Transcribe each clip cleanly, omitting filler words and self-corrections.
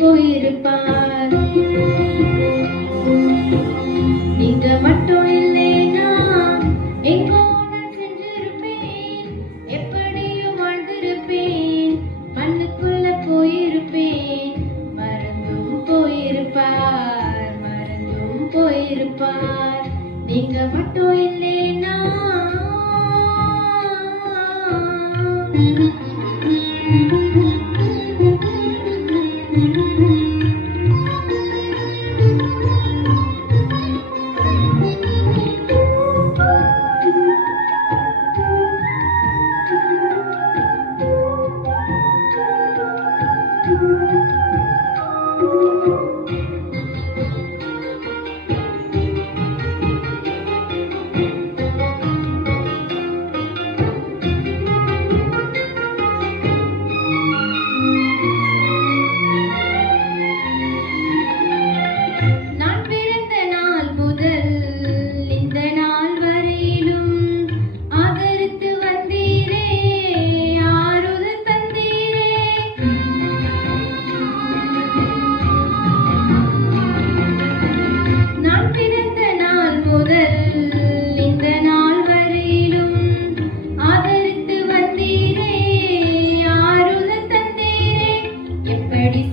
போயிருப்பார். நீங்க மட்டும் இல்லைனா எங்கோ நான் சென்றிருப்பேன், எப்படியும் வாழ்ந்திருப்பேன், மண்ணுக்குள்ள போயிருப்பேன். மறந்தும் போயிருப்பார், மறந்தும் போயிருப்பார். நீங்க மட்டும் இல்லைனா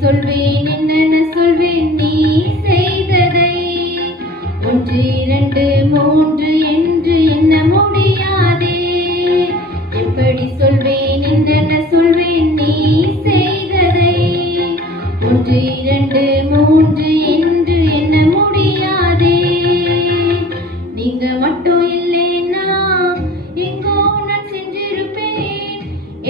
சொல்வேன், என்னென்ன சொல்வேன் நீ செய்ததை. 1 2 3 என்று எண்ண முடியாதே. எப்படி சொல்வேன், என்னென்ன சொல்வேன் நீ செய்ததை. 1 2 3 என்று எண்ண முடியாதே. நீங்க மட்டும் இல்லைனா எங்கோ நான் சென்றிருப்பேன்,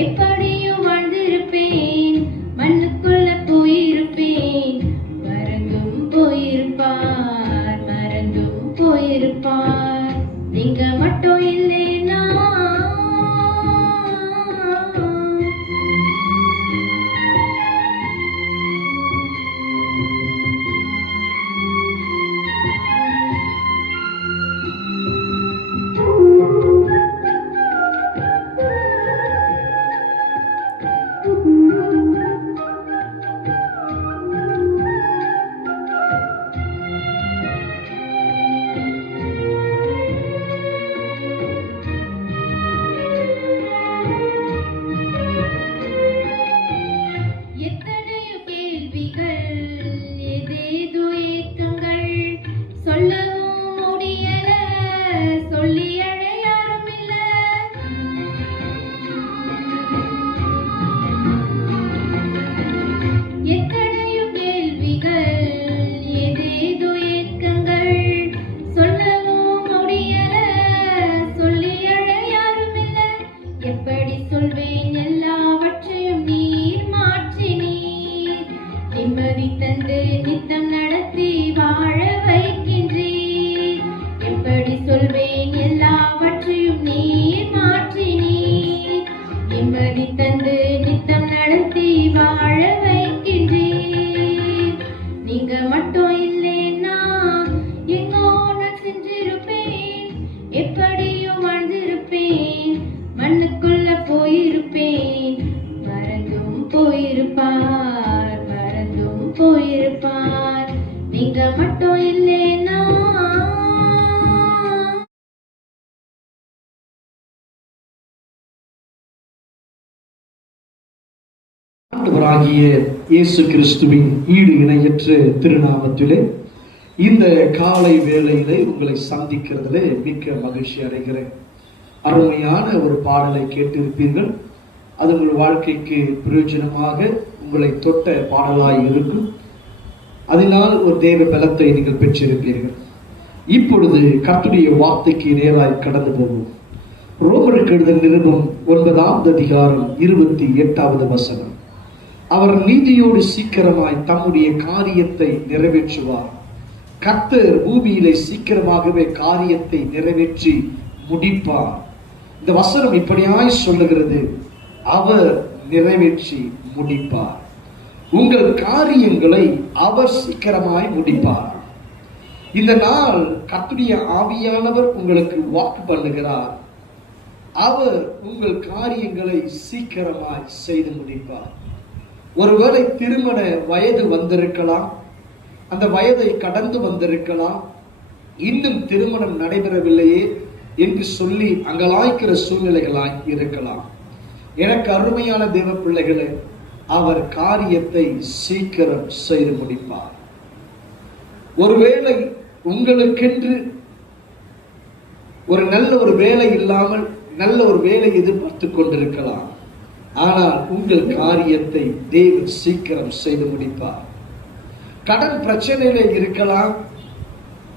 எப்படியும் வாழ்ந்திருப்பேன், மண்ணுக்குள்ள போயிருப்பேன். மறந்தும் போயிருப்பார், மறந்தும் போயிருப்பார். நீங்க மட்டும் இல்லைனா சொல்வேன், எல்லாவற்றையும் நீர் மாற்றினீர். நிம்மதி தந்து நித்தம் நடத்தி வாழ வைக்கின்றீர். எப்படி சொல்வேன், எல்லாவற்றையும் நீர் மாற்றினீர். நிம்மதி தந்து நித்தம் நடத்தி வாழ வைக்கின்றீர். நீங்க மட்டும் இல்லைனா எங்கோ நான் சென்றிருப்பேன், எப்படியும் வாழ்ந்திருப்பேன், மண்ணுக்குள்ள போயிருப்பேன். மறந்தும் போயிருப்பார், மறந்தும் போயிருப்பார். நீங்க மட்டும் இல்லைனா ஆண்டவராகிய இயேசு கிறிஸ்துவின் ஈடு இணையற்ற திருநாமத்திலே இந்த காலை வேளையிலே உங்களை சந்திக்கிறதிலே மிக்க மகிழ்ச்சி அடைகிறேன். அருமையான ஒரு பாடலை கேட்டிருப்பீர்கள். அது உங்கள் வாழ்க்கைக்கு பிரயோஜனமாக உங்களை தொட்ட பாடலாய் இருக்கும். அதனால் ஒரு தேவ பலத்தை நீங்கள் பெற்றிருப்பீர்கள். இப்பொழுது கர்த்தருடைய வார்த்தைக்கு நேராய் கடந்து போவோம். ரோமருக்கு எழுதின நிருபம் 9ஆம் அதிகாரம் 28வது வசனம். அவர் நீதியோடு சீக்கிரமாய் தம்முடைய காரியத்தை நிறைவேற்றுவார். கர்த்தர் பூமியிலே சீக்கிரமாகவே காரியத்தை நிறைவேற்றி முடிப்பார். இந்த வசனம் இப்படியாய் சொல்லுகிறது, அவர் நிறைவேற்றி முடிப்பார். உங்கள் காரியங்களை அவர் சீக்கிரமாய் முடிப்பார். இந்த நாள் கர்த்தருடைய ஆவியானவர் உங்களுக்கு வாக்கு பண்ணுகிறார். அவர் உங்கள் காரியங்களை சீக்கிரமாய் செய்து முடிப்பார். ஒருவேளை திருமண வயது வந்திருக்கலாம், அந்த வயதை கடந்து வந்திருக்கலாம், இன்னும் திருமணம் நடைபெறவில்லையே என்று சொல்லி அங்கலாய்க்கிற சூழ்நிலைகளாய் இருக்கலாம். எனக்கு அருமையான தேவ பிள்ளைகளே, அவர் காரியத்தை சீக்கிரம் செய்து முடிப்பார். ஒருவேளை உங்களுக்கென்று ஒரு நல்ல ஒரு வேலை இல்லாமல் நல்ல ஒரு வேலை எதிர்பார்த்து கொண்டிருக்கலாம். ஆனால் உங்கள் காரியத்தை தேவன் சீக்கிரம் செய்து முடிப்பார். கடன் பிரச்சனையிலே இருக்கலாம்,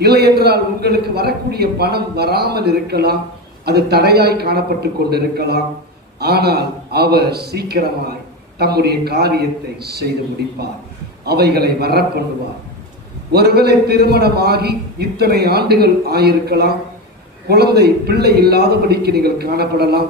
இல்லை என்றால் உங்களுக்கு வரக்கூடிய பணம் வராமல் இருக்கலாம், அது தடையாய் காணப்பட்டு கொண்டிருக்கலாம். ஆனால் அவர் சீக்கிரமாய் தம்முடைய காரியத்தை செய்து முடிப்பார், அவைகளை வர பண்ணுவார். ஒருவேளை திருமணமாகி இத்தனை ஆண்டுகள் ஆயிருக்கலாம், குழந்தை பிள்ளை இல்லாதபடிக்கு நீங்கள் காணப்படலாம்.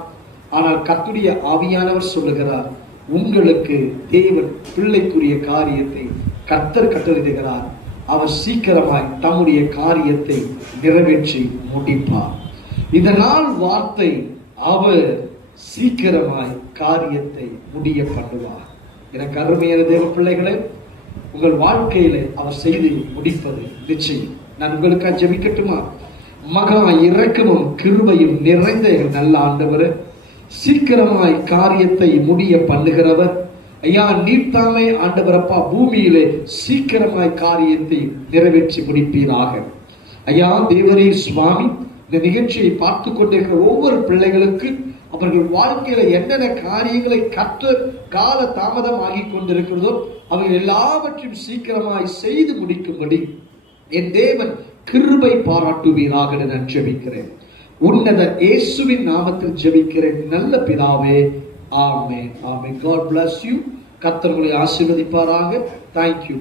ஆனால் கர்த்தருடைய ஆவியானவர் சொல்லுகிறார், உங்களுக்கு தேவன் பிள்ளைக்குரிய காரியத்தை கர்த்தர் கட்டளையிடுகிறார். அவர் சீக்கிரமாய் தம்முடைய காரியத்தை நிறைவேற்றி முடிப்பார். இதனால் வார்த்தை, அவர் சீக்கிரமாய் காரியத்தை முடிய பண்ணுவார். எனக்கு அருமையான தேவ பிள்ளைகளை, உங்கள் வாழ்க்கையில அவர் செய்து முடிப்பது நிச்சயம். நான் உங்களுக்காக ஜெபிக்கட்டுமா? மகா இரக்கமும் கிருபையும் நிறைந்த நல்ல ஆண்டவர், சீக்கிரமாய் காரியத்தை முடிய பண்ணுகிறவர், ஐயா நீர்த்தாமே ஆண்டவரப்பா பூமியிலே சீக்கிரமாய் காரியத்தை நிறைவேற்றி முடிப்பீராக. ஐயா தேவரே சுவாமி, இந்த நிகழ்ச்சியை பார்த்து கொண்டிருக்கிற ஒவ்வொரு பிள்ளைகளுக்கு அவர்கள் வாழ்க்கையில என்னென்ன காரியங்களை கர்த்தர் கால தாமதம் ஆகி கொண்டிருக்கிறதோ அவைகள் எல்லாவற்றையும் சீக்கிரமாய் செய்து முடிக்கும்படி என் தேவன் கிருபை பாராட்டுவீராக நான் ஜெபிக்கிறேன். உன்னத இயேசுவின் நாமத்தில் ஜெபிக்கிறேன் நல்ல பிதாவே, ஆமென், ஆமென். God bless you. கர்த்தர் உங்களை ஆசீர்வதிப்பாராக. Thank you.